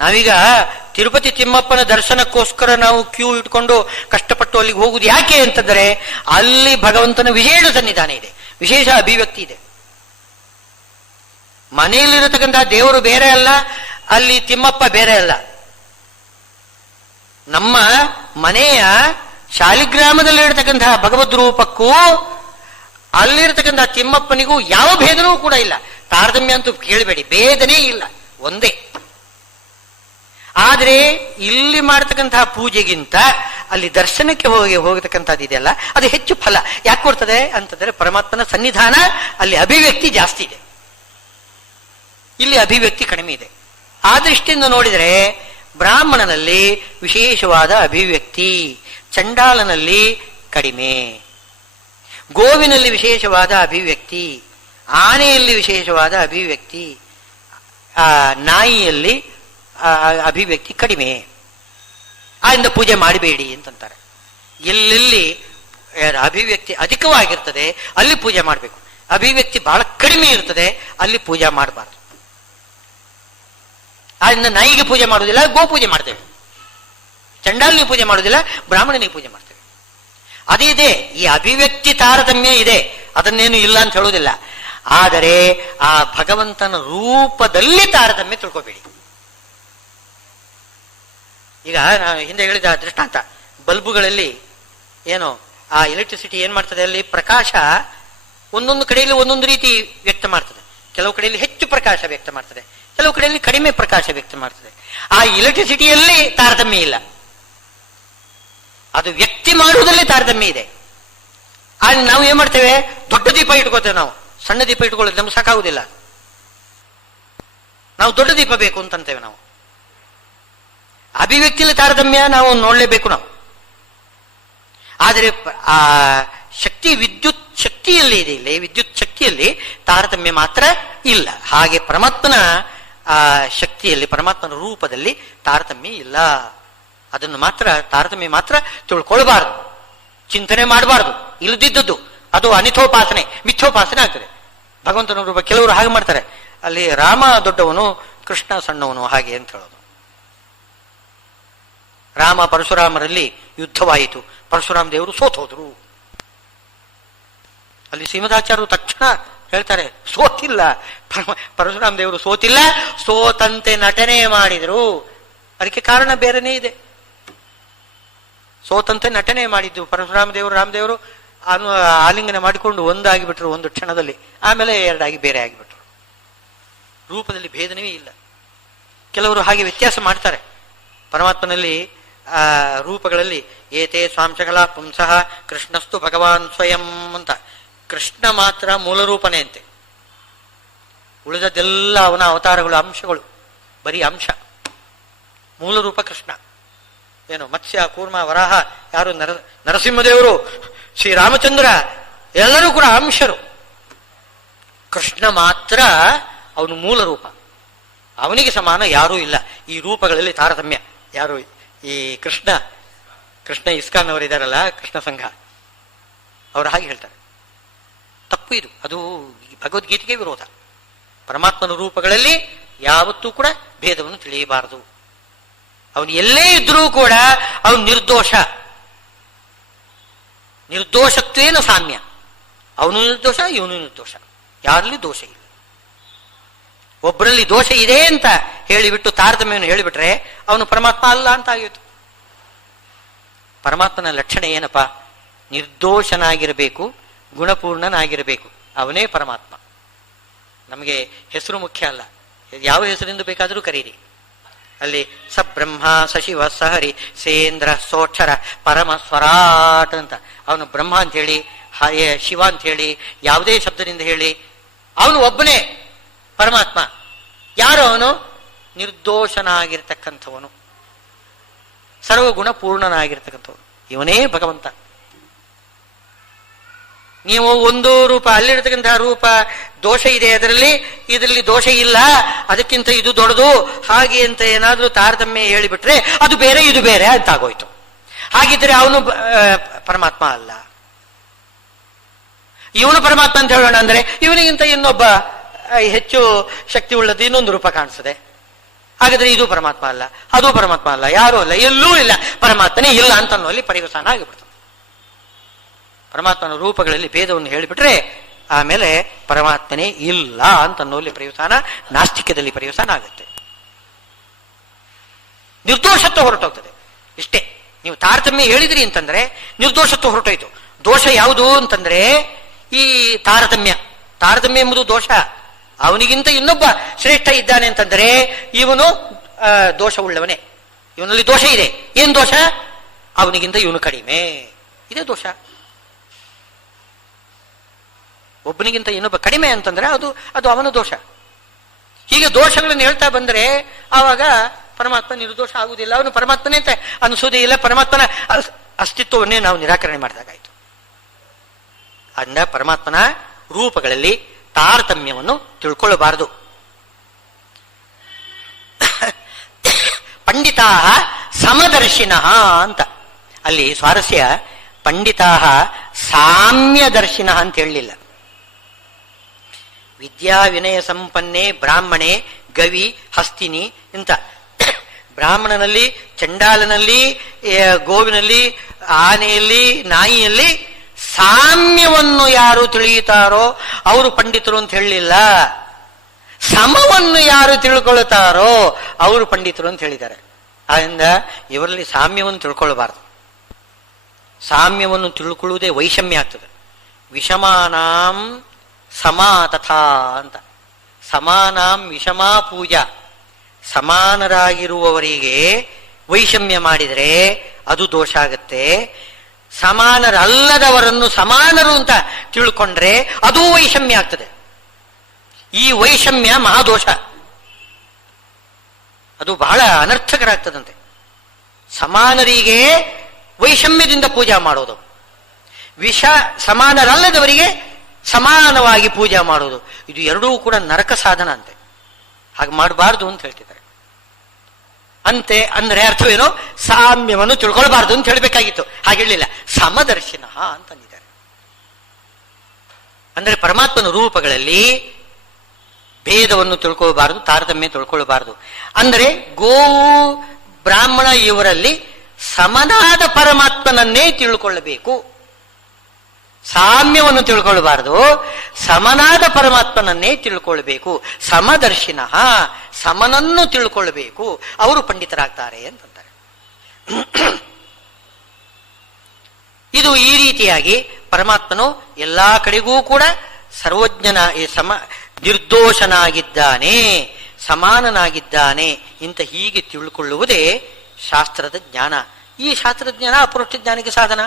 ನಾವೀಗ ತಿರುಪತಿ ತಿಮ್ಮಪ್ಪನ ದರ್ಶನಕ್ಕೋಸ್ಕರ ನಾವು ಕ್ಯೂ ಇಟ್ಕೊಂಡು ಕಷ್ಟಪಟ್ಟು ಅಲ್ಲಿಗೆ ಹೋಗುದು ಯಾಕೆ ಅಂತಂದರೆ ಅಲ್ಲಿ ಭಗವಂತನ ವಿಶೇಷ ಸನ್ನಿಧಾನ ಇದೆ, ವಿಶೇಷ ಅಭಿವ್ಯಕ್ತಿ ಇದೆ. ಮನೆಯಲ್ಲಿರತಕ್ಕಂತಹ ದೇವರು ಬೇರೆ ಅಲ್ಲ, ಅಲ್ಲಿ ತಿಮ್ಮಪ್ಪ ಬೇರೆ ಅಲ್ಲ. ನಮ್ಮ ಮನೆಯ ಶಾಲಿಗ್ರಾಮದಲ್ಲಿರತಕ್ಕಂತಹ ಭಗವದ್ ರೂಪಕ್ಕೂ ಅಲ್ಲಿರ್ತಕ್ಕಂಥ ತಿಮ್ಮಪ್ಪನಿಗೂ ಯಾವ ಭೇದನೂ ಕೂಡ ಇಲ್ಲ. ತಾರತಮ್ಯ ಅಂತೂ ಕೇಳಬೇಡಿ, ಭೇದನೇ ಇಲ್ಲ, ಒಂದೇ. ಆದರೆ ಇಲ್ಲಿ ಮಾಡತಕ್ಕಂತಹ ಪೂಜೆಗಿಂತ ಅಲ್ಲಿ ದರ್ಶನಕ್ಕೆ ಹೋಗತಕ್ಕಂಥದ್ದು ಇದೆಯಲ್ಲ, ಅದು ಹೆಚ್ಚು ಫಲ ಯಾಕೆ ಕೊಡ್ತದೆ ಅಂತಂದ್ರೆ ಪರಮಾತ್ಮನ ಸನ್ನಿಧಾನ ಅಲ್ಲಿ ಅಭಿವ್ಯಕ್ತಿ ಜಾಸ್ತಿ ಇದೆ, ಇಲ್ಲಿ ಅಭಿವ್ಯಕ್ತಿ ಕಡಿಮೆ ಇದೆ. ಆ ದೃಷ್ಟಿಯಿಂದ ನೋಡಿದರೆ ಬ್ರಾಹ್ಮಣನಲ್ಲಿ ವಿಶೇಷವಾದ ಅಭಿವ್ಯಕ್ತಿ, ಚಂಡಾಲನಲ್ಲಿ ಕಡಿಮೆ, ಗೋವಿನಲ್ಲಿ ವಿಶೇಷವಾದ ಅಭಿವ್ಯಕ್ತಿ, ಆನೆಯಲ್ಲಿ ವಿಶೇಷವಾದ ಅಭಿವ್ಯಕ್ತಿ, ನಾಯಿಯಲ್ಲಿ ಅಭಿವ್ಯಕ್ತಿ ಕಡಿಮೆ. ಆಯಿಂದ ಪೂಜೆ ಮಾಡಬೇಡಿ ಅಂತಂತಾರೆ. ಎಲ್ಲೆಲ್ಲಿ ಅಭಿವ್ಯಕ್ತಿ ಅಧಿಕವಾಗಿರ್ತದೆ ಅಲ್ಲಿ ಪೂಜೆ ಮಾಡಬೇಕು, ಅಭಿವ್ಯಕ್ತಿ ಬಹಳ ಕಡಿಮೆ ಇರ್ತದೆ ಅಲ್ಲಿ ಪೂಜೆ ಮಾಡಬಾರ್ದು. ಆದ್ರಿಂದ ನಾಯಿಗೆ ಪೂಜೆ ಮಾಡುವುದಿಲ್ಲ, ಗೋ ಪೂಜೆ ಮಾಡ್ತೇವೆ. ಚಂಡಾಲನಿಗೆ ಪೂಜೆ ಮಾಡುವುದಿಲ್ಲ, ಬ್ರಾಹ್ಮಣನಿಗೆ ಪೂಜೆ ಮಾಡ್ತೇವೆ. ಅದೇ ಇದೆ, ಈ ಅಭಿವ್ಯಕ್ತಿ ತಾರತಮ್ಯ ಇದೆ, ಅದನ್ನೇನು ಇಲ್ಲ ಅಂತ ಹೇಳುವುದಿಲ್ಲ. ಆದರೆ ಆ ಭಗವಂತನ ರೂಪದಲ್ಲಿ ತಾರತಮ್ಯ ತಿಳ್ಕೋಬೇಡಿ. ಈಗ ನಾನು ಹಿಂದೆ ಹೇಳಿದ ದೃಷ್ಟಾಂತ, ಬಲ್ಬುಗಳಲ್ಲಿ ಏನು ಆ ಎಲೆಕ್ಟ್ರಿಸಿಟಿ ಏನ್ ಮಾಡ್ತದೆ, ಅಲ್ಲಿ ಪ್ರಕಾಶ ಒಂದೊಂದು ಕಡೆಯಲ್ಲಿ ಒಂದೊಂದು ರೀತಿ ವ್ಯಕ್ತ ಮಾಡ್ತದೆ. ಕೆಲವು ಕಡೆಯಲ್ಲಿ ಹೆಚ್ಚು ಪ್ರಕಾಶ ವ್ಯಕ್ತ ಮಾಡ್ತದೆ, ಕೆಲವು ಕಡೆಯಲ್ಲಿ ಕಡಿಮೆ ಪ್ರಕಾಶ ವ್ಯಕ್ತ ಮಾಡ್ತದೆ. ಆ ಎಲೆಕ್ಟ್ರಿಸಿಟಿಯಲ್ಲಿ ತಾರತಮ್ಯ ಇಲ್ಲ, ಅದು ವ್ಯಕ್ತಿ ಮಾಡುವುದರಲ್ಲಿ ತಾರತಮ್ಯ ಇದೆ. ಆದ್ರೆ ನಾವು ಏನ್ ಮಾಡ್ತೇವೆ, ದೊಡ್ಡ ದೀಪ ಇಟ್ಕೋತೇವೆ, ನಾವು ಸಣ್ಣ ದೀಪ ಇಟ್ಕೊಳ್ಳೋದು ನಮ್ಗೆ ಸಾಕಾಗುವುದಿಲ್ಲ, ನಾವು ದೊಡ್ಡ ದೀಪ ಬೇಕು ಅಂತಂತೇವೆ. ನಾವು ಅಭಿವ್ಯಕ್ತಿಯಲ್ಲಿ ತಾರತಮ್ಯ ನಾವು ನೋಡಲೇಬೇಕು ನಾವು. ಆದರೆ ಆ ಶಕ್ತಿ ವಿದ್ಯುತ್ ಶಕ್ತಿಯಲ್ಲಿ ಇದೆ, ಇಲ್ಲಿ ವಿದ್ಯುತ್ ಶಕ್ತಿಯಲ್ಲಿ ತಾರತಮ್ಯ ಮಾತ್ರ ಇಲ್ಲ. ಹಾಗೆ ಪರಮಾತ್ಮನ ಆ ಶಕ್ತಿಯಲ್ಲಿ, ಪರಮಾತ್ಮನ ರೂಪದಲ್ಲಿ ತಾರತಮ್ಯ ಇಲ್ಲ. ಅದನ್ನು ಮಾತ್ರ ತಾರತಮ್ಯ ಮಾತ್ರ ತಿಳ್ಕೊಳ್ಬಾರ್ದು, ಚಿಂತನೆ ಮಾಡಬಾರ್ದು. ಇಲ್ಲದಿದ್ದದ್ದು ಅದು ಅನಿಥೋಪಾಸನೆ, ಮಿಥ್ಯೋಪಾಸನೆ ಆಗ್ತದೆ. ಭಗವಂತನ ರೂಪ ಕೆಲವರು ಹಾಗೆ ಮಾಡ್ತಾರೆ, ಅಲ್ಲಿ ರಾಮ ದೊಡ್ಡವನು ಕೃಷ್ಣ ಸಣ್ಣವನು ಹಾಗೆ ಅಂತ ಹೇಳೋದು. ರಾಮ ಪರಶುರಾಮರಲ್ಲಿ ಯುದ್ಧವಾಯಿತು, ಪರಶುರಾಮ ದೇವರು ಸೋತೋದ್ರು. ಅಲ್ಲಿ ಶ್ರೀಮದಾಚಾರ್ಯರು ತಕ್ಷಣ ಹೇಳ್ತಾರೆ, ಸೋತಿಲ್ಲ, ಪರಶುರಾಮ ದೇವರು ಸೋತಿಲ್ಲ, ಸೋತಂತೆ ನಟನೆ ಮಾಡಿದ್ರು. ಅದಕ್ಕೆ ಕಾರಣ ಬೇರೆನೇ ಇದೆ. ಸೋತಂತೆ ನಟನೆ ಮಾಡಿದ್ದು ಪರಶುರಾಮ ದೇವರು, ರಾಮದೇವರು ಆಲಿಂಗನ ಮಾಡಿಕೊಂಡು ಒಂದಾಗಿಬಿಟ್ರು ಒಂದು ಕ್ಷಣದಲ್ಲಿ, ಆಮೇಲೆ ಎರಡಾಗಿ ಬೇರೆ ಆಗಿಬಿಟ್ರು. ರೂಪದಲ್ಲಿ ಭೇದನವೇ ಇಲ್ಲ. ಕೆಲವರು ಹಾಗೆ ವ್ಯತ್ಯಾಸ ಮಾಡ್ತಾರೆ ಪರಮಾತ್ಮನಲ್ಲಿ ರೂಪಗಳಲ್ಲಿ. ಏತೇ ಸ್ವಾಂಶಕಲಾ ಪುಂಸಃ ಕೃಷ್ಣಸ್ತು ಭಗವಾನ್ ಸ್ವಯಂ ಅಂತ. ಕೃಷ್ಣ ಮಾತ್ರ ಮೂಲ ರೂಪನೇ ಅಂತೆ, ಉಳಿದದ್ದೆಲ್ಲ ಅವನ ಅವತಾರಗಳು, ಅಂಶಗಳು, ಬರೀ ಅಂಶ. ಮೂಲ ರೂಪ ಕೃಷ್ಣ. ಏನು ಮತ್ಸ್ಯ, ಕೂರ್ಮ, ವರಾಹ, ಯಾರು ನರಸಿಂಹದೇವರು, ಶ್ರೀರಾಮಚಂದ್ರ, ಎಲ್ಲರೂ ಕೂಡ ಅಂಶರು. ಕೃಷ್ಣ ಮಾತ್ರ ಅವನು ಮೂಲ ರೂಪ, ಅವನಿಗೆ ಸಮಾನ ಯಾರೂ ಇಲ್ಲ. ಈ ರೂಪಗಳಲ್ಲಿ ತಾರತಮ್ಯ ಯಾರು, ಈ ಕೃಷ್ಣ ಇಸ್ಕಾನ್ ಅವರಿದ್ದಾರಲ್ಲ, ಕೃಷ್ಣ ಸಂಘ, ಅವರು ಹಾಗೆ ಹೇಳ್ತಾರೆ. ತಪ್ಪು ಇದು, ಅದು ಭಗವದ್ಗೀತೆಗೆ ವಿರೋಧ. ಪರಮಾತ್ಮನ ರೂಪಗಳಲ್ಲಿ ಯಾವತ್ತೂ ಕೂಡ ಭೇದವನ್ನು ತಿಳಿಯಬಾರದು. ಅವನು ಎಲ್ಲೇ ಇದ್ರೂ ಕೂಡ ಅವನು ನಿರ್ದೋಷ, ನಿರ್ದೋಷತ್ವೇನ ಸಾಮ್ಯ. ಅವನು ನಿರ್ದೋಷ, ಇವನು ನಿರ್ದೋಷ, ಯಾರಲ್ಲಿ ದೋಷ ಇಲ್ಲ. ಒಬ್ಬರಲ್ಲಿ ದೋಷ ಇದೆ ಅಂತ ಹೇಳಿಬಿಟ್ಟು ತಾರತಮ್ಯವನ್ನು ಹೇಳಿಬಿಟ್ರೆ ಅವನು ಪರಮಾತ್ಮ ಅಲ್ಲ ಅಂತ ಆಗಿತ್ತು. ಪರಮಾತ್ಮನ ಲಕ್ಷಣ ಏನಪ್ಪಾ, ನಿರ್ದೋಷನಾಗಿರಬೇಕು, ಗುಣಪೂರ್ಣನಾಗಿರಬೇಕು, ಅವನೇ ಪರಮಾತ್ಮ. ನಮಗೆ ಹೆಸರು ಮುಖ್ಯ ಅಲ್ಲ, ಯಾವ ಹೆಸರಿಂದ ಬೇಕಾದರೂ ಕರೀರಿ. ಅಲ್ಲಿ ಸ ಬ್ರಹ್ಮ ಸಶಿವ ಸಹರಿ ಸೇಂದ್ರ ಸೋಕ್ಷರ ಪರಮ ಸ್ವರಾಟ್ ಅಂತ. ಅವನು ಬ್ರಹ್ಮ ಅಂತ ಹೇಳಿ, ಶಿವ ಅಂತ ಹೇಳಿ, ಯಾವುದೇ ಶಬ್ದದಿಂದ ಹೇಳಿ, ಅವನು ಒಬ್ಬನೇ ಪರಮಾತ್ಮ. ಯಾರು ಅವನು? ನಿರ್ದೋಷನಾಗಿರ್ತಕ್ಕಂಥವನು, ಸರ್ವಗುಣ ಪೂರ್ಣನಾಗಿರ್ತಕ್ಕಂಥವನು, ಇವನೇ ಭಗವಂತ. ನೀವು ಒಂದು ರೂಪ, ಅಲ್ಲಿರ್ತಕ್ಕಂತಹ ರೂಪ ದೋಷ ಇದೆ, ಇದರಲ್ಲಿ ದೋಷ ಇಲ್ಲ, ಅದಕ್ಕಿಂತ ಇದು ದೊಡ್ಡದು ಹಾಗೆ ಅಂತ ಏನಾದ್ರೂ ತಾರತಮ್ಯ ಹೇಳಿಬಿಟ್ರೆ ಅದು ಬೇರೆ ಇದು ಬೇರೆ ಅಂತ ಆಗೋಯ್ತು. ಹಾಗಿದ್ರೆ ಅವನು ಪರಮಾತ್ಮ ಅಲ್ಲ. ಇವನು ಪರಮಾತ್ಮ ಅಂತ ಹೇಳೋಣ ಅಂದ್ರೆ ಇವನಿಗಿಂತ ಇನ್ನೊಬ್ಬ ಹೆಚ್ಚು ಶಕ್ತಿ ಉಳ್ಳದ್ದು ಇನ್ನೊಂದು ರೂಪ ಕಾಣಿಸ್ತದೆ. ಹಾಗಾದ್ರೆ ಇದು ಪರಮಾತ್ಮ ಅಲ್ಲ, ಅದು ಪರಮಾತ್ಮ ಅಲ್ಲ, ಯಾರೂ ಅಲ್ಲ, ಎಲ್ಲೂ ಇಲ್ಲ, ಪರಮಾತ್ಮನೇ ಇಲ್ಲ ಅಂತ ಅನ್ನೋಲ್ಲಿ ಪರಿವಸಾನ ಆಗಿಬಿಡ್ತದೆ. ಪರಮಾತ್ಮನ ರೂಪಗಳಲ್ಲಿ ಭೇದವನ್ನು ಹೇಳಿಬಿಟ್ರೆ ಆಮೇಲೆ ಪರಮಾತ್ಮನೇ ಇಲ್ಲ ಅಂತ ಅನ್ನೋಲ್ಲಿ ಪರಿವಸಾನ, ನಾಸ್ತಿಕ್ಯದಲ್ಲಿ ಪರಿವಸಾನ ಆಗುತ್ತೆ. ನಿರ್ದೋಷತ್ವ ಹೊರಟೋಗ್ತದೆ. ಇಷ್ಟೇ. ನೀವು ತಾರತಮ್ಯ ಹೇಳಿದ್ರಿ ಅಂತಂದ್ರೆ ನಿರ್ದೋಷತ್ವ ಹೊರಟೋಯ್ತು. ದೋಷ ಯಾವುದು ಅಂತಂದ್ರೆ ಈ ತಾರತಮ್ಯ. ತಾರತಮ್ಯ ಎಂಬುದು ದೋಷ. ಅವನಿಗಿಂತ ಇನ್ನೊಬ್ಬ ಶ್ರೇಷ್ಠ ಇದ್ದಾನೆ ಅಂತಂದರೆ ಇವನು ದೋಷವುಳ್ಳವನೇ, ಇವನಲ್ಲಿ ದೋಷ ಇದೆ. ಏನ್ ದೋಷ? ಅವನಿಗಿಂತ ಇವನು ಕಡಿಮೆ, ಇದೇ ದೋಷ. ಒಬ್ಬನಿಗಿಂತ ಇನ್ನೊಬ್ಬ ಕಡಿಮೆ ಅಂತಂದ್ರೆ ಅದು ಅವನ ದೋಷ. ಹೀಗೆ ದೋಷಗಳನ್ನು ಹೇಳ್ತಾ ಬಂದರೆ ಆವಾಗ ಪರಮಾತ್ಮ ನಿರ್ದೋಷ ಆಗುವುದಿಲ್ಲ, ಅವನು ಪರಮಾತ್ಮನೇ ಅಂತ ಅನಿಸೋದೇ ಇಲ್ಲ. ಪರಮಾತ್ಮನ ಅಸ್ತಿತ್ವವನ್ನೇ ನಾವು ನಿರಾಕರಣೆ ಮಾಡಿದಾಗಾಯ್ತು. ಅಂದ ಪರಮಾತ್ಮನ ರೂಪಗಳಲ್ಲಿ ತಾರತಮ್ಯವನ್ನು ತಿಳ್ಕೊಳ್ಳಬಾರದು. ಪಂಡಿತಾ ಸಮದರ್ಶಿನಃ ಅಂತ ಅಲ್ಲಿ ಸ್ವಾರಸ್ಯ. ಪಂಡಿತಾ ಸಾಮ್ಯದರ್ಶಿನಃ ಅಂತ ಹೇಳಲಿಲ್ಲ. ವಿದ್ಯಾ ವಿನಯ ಸಂಪನ್ನೆ ಬ್ರಾಹ್ಮಣೆ ಗವಿ ಹಸ್ತಿನಿ ಅಂತ ಬ್ರಾಹ್ಮಣನಲ್ಲಿ, ಚಂಡಾಲನಲ್ಲಿ, ಗೋವಿನಲ್ಲಿ, ಆನೆಯಲ್ಲಿ, ನಾಯಿಯಲ್ಲಿ ಸಾಮ್ಯವನ್ನು ಯಾರು ತಿಳಿಯುತ್ತಾರೋ ಅವರು ಪಂಡಿತರು ಅಂತ ಹೇಳಲಿಲ್ಲ. ಸಮವನ್ನು ಯಾರು ತಿಳ್ಕೊಳ್ತಾರೋ ಅವರು ಪಂಡಿತರು ಅಂತ ಹೇಳಿದ್ದಾರೆ. ಆದ್ದರಿಂದ ಇವರಲ್ಲಿ ಸಾಮ್ಯವನ್ನು ತಿಳ್ಕೊಳ್ಬಾರ್ದು. ಸಾಮ್ಯವನ್ನು ತಿಳ್ಕೊಳ್ಳುವುದೇ ವೈಷಮ್ಯ ಆಗ್ತದೆ. ವಿಷಮಾನಾಂ ಸಮಾ ತಥಾ ಅಂತ. ಸಮಾನಾಂ ವಿಷಮಾ ಪೂಜಾ. ಸಮಾನರಾಗಿರುವವರಿಗೆ ವೈಷಮ್ಯ ಮಾಡಿದರೆ ಅದು ದೋಷ ಆಗತ್ತೆ. ಸಮಾನರಲ್ಲದವರನ್ನು ಸಮಾನರು ಅಂತ ತಿಳ್ಕೊಂಡ್ರೆ ಅದು ವೈಷಮ್ಯ ಆಗ್ತದೆ. ಈ ವೈಷಮ್ಯ ಮಹಾದೋಷ, ಅದು ಬಹಳ ಅನರ್ಥಕರಾಗ್ತದಂತೆ. ಸಮಾನರಿಗೆ ವೈಷಮ್ಯದಿಂದ ಪೂಜಾ ಮಾಡೋದು, ಸಮಾನರಲ್ಲದವರಿಗೆ ಸಮಾನವಾಗಿ ಪೂಜಾ ಮಾಡೋದು, ಇದು ಎರಡೂ ಕೂಡ ನರಕ ಸಾಧನ ಅಂತೆ. ಹಾಗೆ ಮಾಡಬಾರ್ದು ಅಂತ ಹೇಳ್ತಿದ್ದಾರೆ. ಅಂತೆ ಅಂದ್ರೆ ಅರ್ಥವೇನು? ಸಾಮ್ಯವನ್ನು ತಿಳ್ಕೊಳ್ಬಾರ್ದು ಅಂತ ಹೇಳಬೇಕಾಗಿತ್ತು. ಹಾಗೆ ಹೇಳಲಿಲ್ಲ. ಸಮದರ್ಶಿನ ಅಂತಂದಿದ್ದಾರೆ. ಅಂದರೆ ಪರಮಾತ್ಮನ ರೂಪಗಳಲ್ಲಿ ಭೇದವನ್ನು ತಿಳ್ಕೊಳ್ಬಾರದು, ತಾರತಮ್ಯ ತಿಳ್ಕೊಳ್ಬಾರದು. ಅಂದರೆ ಗೋವು ಬ್ರಾಹ್ಮಣ ಇವರಲ್ಲಿ ಸಮನಾದ ಪರಮಾತ್ಮನನ್ನೇ ತಿಳ್ಕೊಳ್ಳಬೇಕು. ಸಾಮ್ಯವನ್ನು ತಿಳ್ಕೊಳ್ಬಾರದು, ಸಮನಾದ ಪರಮಾತ್ಮನನ್ನೇ ತಿಳ್ಕೊಳ್ಬೇಕು. ಸಮದರ್ಶಿನ, ಸಮನನ್ನು ತಿಳ್ಕೊಳ್ಬೇಕು, ಅವರು ಪಂಡಿತರಾಗ್ತಾರೆ ಅಂತಂತಾರೆ. ಇದು ಈ ರೀತಿಯಾಗಿ ಪರಮಾತ್ಮನು ಎಲ್ಲಾ ಕಡೆಗೂ ಕೂಡ ಸರ್ವಜ್ಞನ ನಿರ್ದೋಷನಾಗಿದ್ದಾನೆ, ಸಮಾನನಾಗಿದ್ದಾನೆ ಇಂತ ಹೀಗೆ ತಿಳ್ಕೊಳ್ಳುವುದೇ ಶಾಸ್ತ್ರದ ಜ್ಞಾನ. ಈ ಶಾಸ್ತ್ರಜ್ಞಾನ ಅಪರೋಕ್ಷ ಜ್ಞಾನಕ್ಕೆ ಸಾಧನ.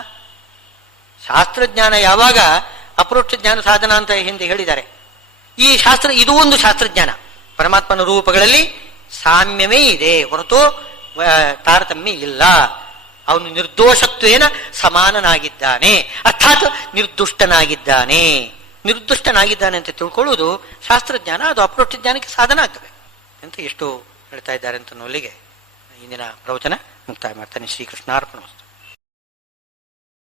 ಶಾಸ್ತ್ರಜ್ಞಾನ ಯಾವಾಗ ಅಪರೋಕ್ಷ ಜ್ಞಾನ ಸಾಧನ ಅಂತ ಹಿಂದೆ ಹೇಳಿದ್ದಾರೆ. ಈ ಶಾಸ್ತ್ರ ಇದು ಒಂದು ಶಾಸ್ತ್ರಜ್ಞಾನ. ಪರಮಾತ್ಮನ ರೂಪಗಳಲ್ಲಿ ಸಾಮ್ಯವೇ ಇದೆ ಹೊರತು ತಾರತಮ್ಯ ಇಲ್ಲ. ಅವನು ನಿರ್ದೋಷತ್ವೇನ ಸಮಾನನಾಗಿದ್ದಾನೆ, ಅರ್ಥಾತ್ ನಿರ್ದುಷ್ಟನಾಗಿದ್ದಾನೆ. ನಿರ್ದುಷ್ಟನಾಗಿದ್ದಾನೆ ಅಂತ ತಿಳ್ಕೊಳ್ಳುವುದು ಶಾಸ್ತ್ರಜ್ಞಾನ. ಅದು ಅಪರೋಕ್ಷ ಜ್ಞಾನಕ್ಕೆ ಸಾಧನ ಆಗ್ತದೆ ಅಂತ ಎಷ್ಟು ಹೇಳ್ತಾ ಇದ್ದಾರೆ ಅಂತ ನೋಲಿಗೆ ಇಂದಿನ ಪ್ರವಚನ ಮುಕ್ತಾಯ ಮಾಡ್ತಾನೆ. ಶ್ರೀಕೃಷ್ಣಾರ್ಪಣ.